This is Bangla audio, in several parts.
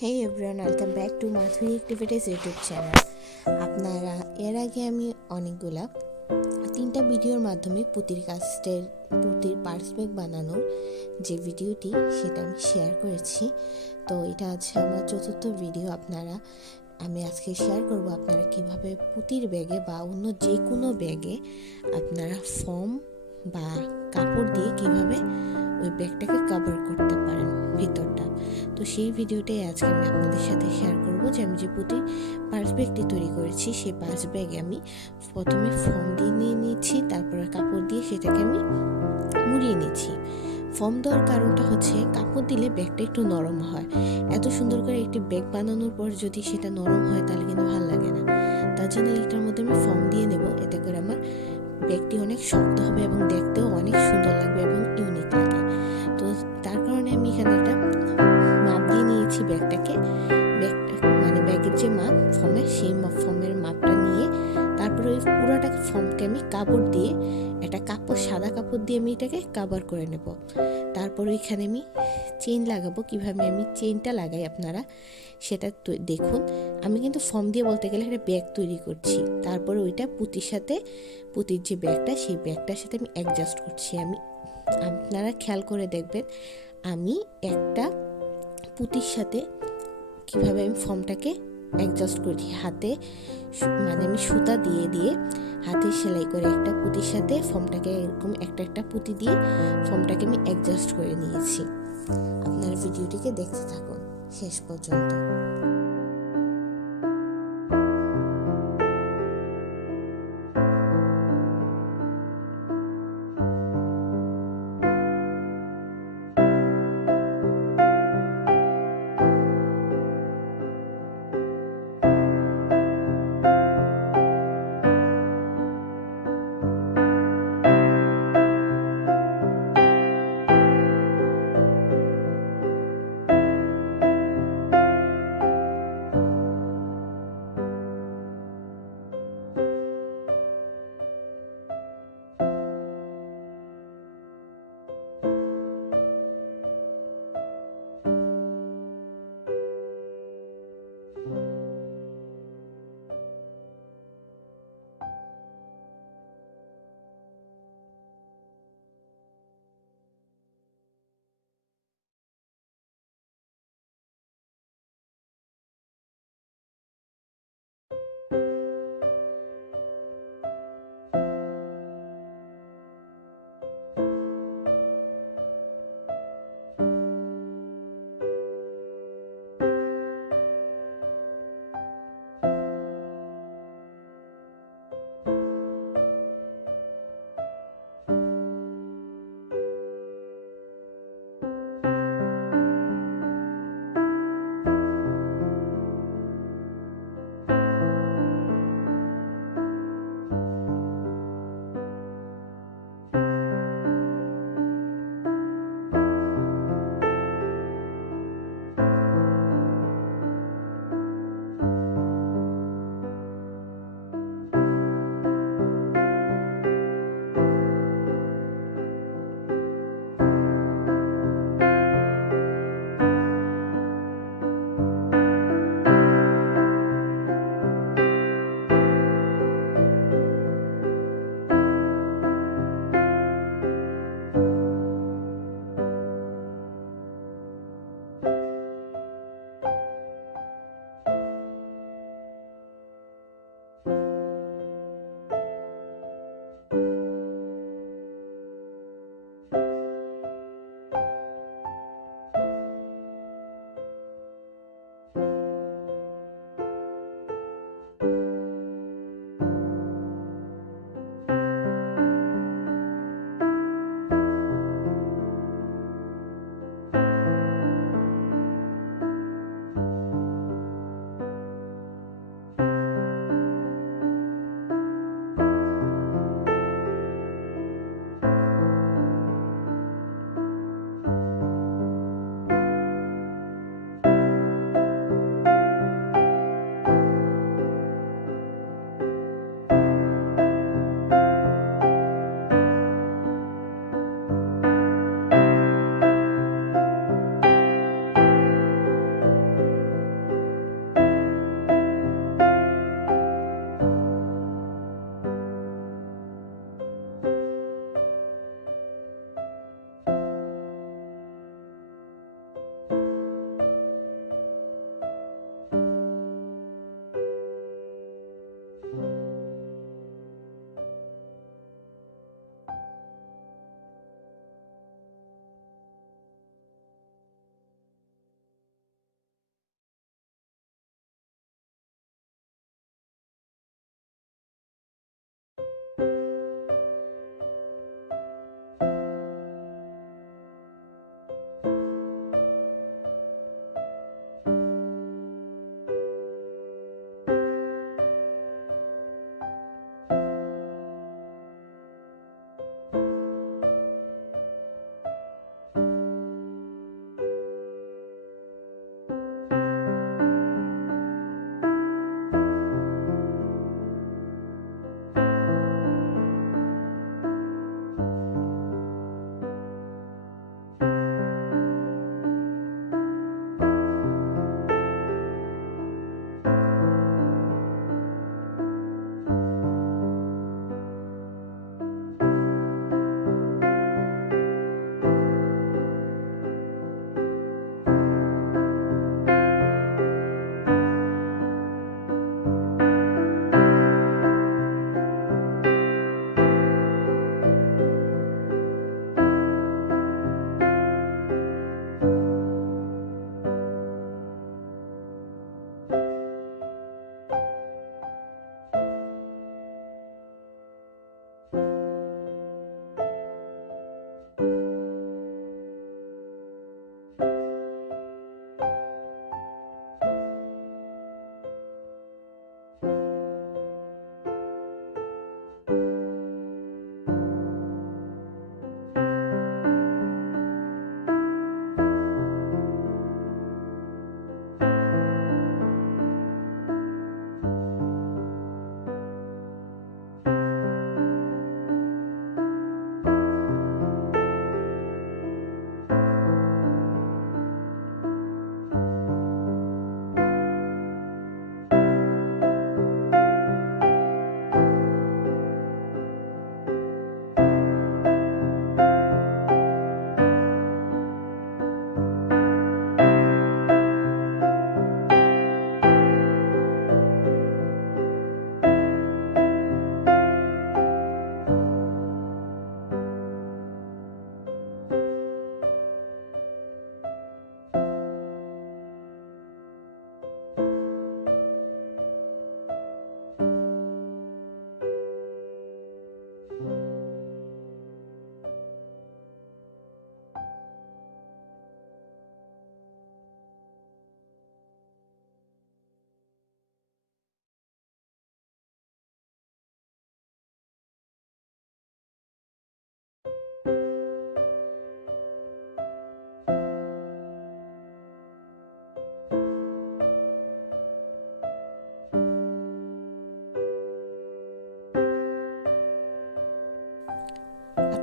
Hey everyone welcome back to Mathuri activities YouTube channel আপনারা, এর আগে আমি অনেকগুলা তিনটা ভিডিওর মাধ্যমে পুতির কাস্টের পুতির পার্স ব্যাগ বানানোর যে ভিডিওটি, সেটা আমি শেয়ার করেছি। তো এটা আছে আমার চতুর্থ ভিডিও আপনারা, আমি আজকে শেয়ার করব আপনারা কীভাবে পুতির ব্যাগে বা অন্য যে কোনো ব্যাগে আপনারা ফর্ম বা কাপড় দিয়ে কীভাবে ওই ব্যাগটাকে কভার করতে পারেন ভিতরটা। তো সেই ভিডিওটাই আজকে আমি আপনাদের সাথে শেয়ার করব যে আমি যে পুঁতি পার্স ব্যাগটি তৈরি করেছি, সেই পার্স ব্যাগে আমি প্রথমে ফর্ম দিয়ে নিয়ে নিয়েছি, তারপরে কাপড় দিয়ে সেটাকে আমি মুড়িয়ে নিচ্ছি ফর্ম দেওয়ার কারণটা হচ্ছে কাপড় দিলে ব্যাগটা একটু নরম হয়। এত সুন্দর করে একটি ব্যাগ বানানোর পর যদি সেটা নরম হয় তাহলে কিন্তু ভালো লাগে না। তার জন্য এটার মধ্যে আমি ফর্ম দিয়ে নেব, এতে করে আমার ব্যাগটি অনেক শক্ত হবে এবং দেখতেও অনেক এটাকে কাভার করে নেব। তারপর এখানে আমি চেন লাগাবো। কীভাবে আমি চেনটা লাগাই আপনারা সেটা দেখুন। আমি কিন্তু ফর্ম দিয়ে বলতে গেলে একটা ব্যাগ তৈরি করছি। তারপর ওইটা পুঁতির সাথে, পুঁতির যে ব্যাগটা, সেই ব্যাগটার সাথে আমি অ্যাডজাস্ট করছি। আমি, আপনারা খেয়াল করে দেখবেন, আমি একটা পুঁতির সাথে কীভাবে আমি ফর্মটাকে অ্যাডজাস্ট করেছি হাতে মানে আমি সুতা দিয়ে দিয়ে হাতে সেলাই করে একটা পুঁতির সাথে ফর্মটাকে এরকম একটা একটা পুঁতি দিয়ে ফর্মটাকে আমি অ্যাডজাস্ট করে নিয়েছি। আপনারা ভিডিওটিকে দেখতে থাকুন। শেষ পর্যন্ত।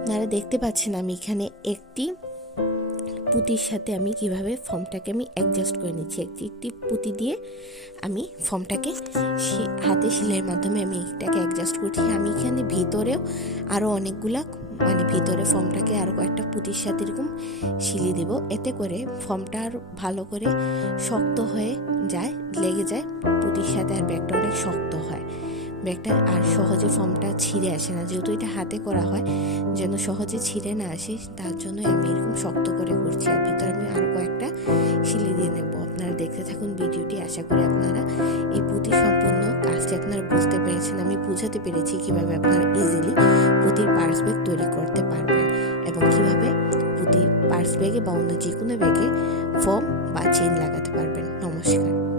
আপনারা দেখতে পাচ্ছেন আমি এখানে একটি পুঁতির সাথে আমি কীভাবে ফর্মটাকে আমি অ্যাডজাস্ট করে নিচ্ছি। একটি একটি পুঁতি দিয়ে আমি ফর্মটাকে হাতে সেলাইয়ের মাধ্যমে আমি এটাকে অ্যাডজাস্ট করছি। আমি এখানে ভিতরেও আরও অনেকগুলা মানে ভিতরে ফর্মটাকে আরও কয়েকটা পুঁতির সাথে এরকম সিলি দেব। এতে করে ফর্মটা আর ভালো করে শক্ত হয়ে যায়, লেগে যায়। পুঁতির সাথে আর ব্যাগটা অনেক শক্ত হয়। ব্যাগটা আর সহজে ফর্মটা ছিঁড়ে আসে না। যেহেতু এটা হাতে করা হয় যেন সহজে ছিঁড়ে না আসে, তার জন্য আমি এরকম শক্ত করে করছি। আর ভিতরে আমি আরও কয়েকটা শিলি দিয়ে নেব। আপনারা দেখতে থাকুন ভিডিওটি, আশা করি আপনারা এই পুঁতি সম্পূর্ণ কাজটি আপনারা বুঝতে পেরেছেন। আমি বুঝাতে পেরেছি কীভাবে আপনারা ইজিলি পুঁতির পার্স ব্যাগ তৈরি করতে পারবেন এবং কীভাবে পুঁতির পার্স ব্যাগে বা অন্য যে কোনো ব্যাগে ফর্ম বা চেন লাগাতে পারবেন। নমস্কার।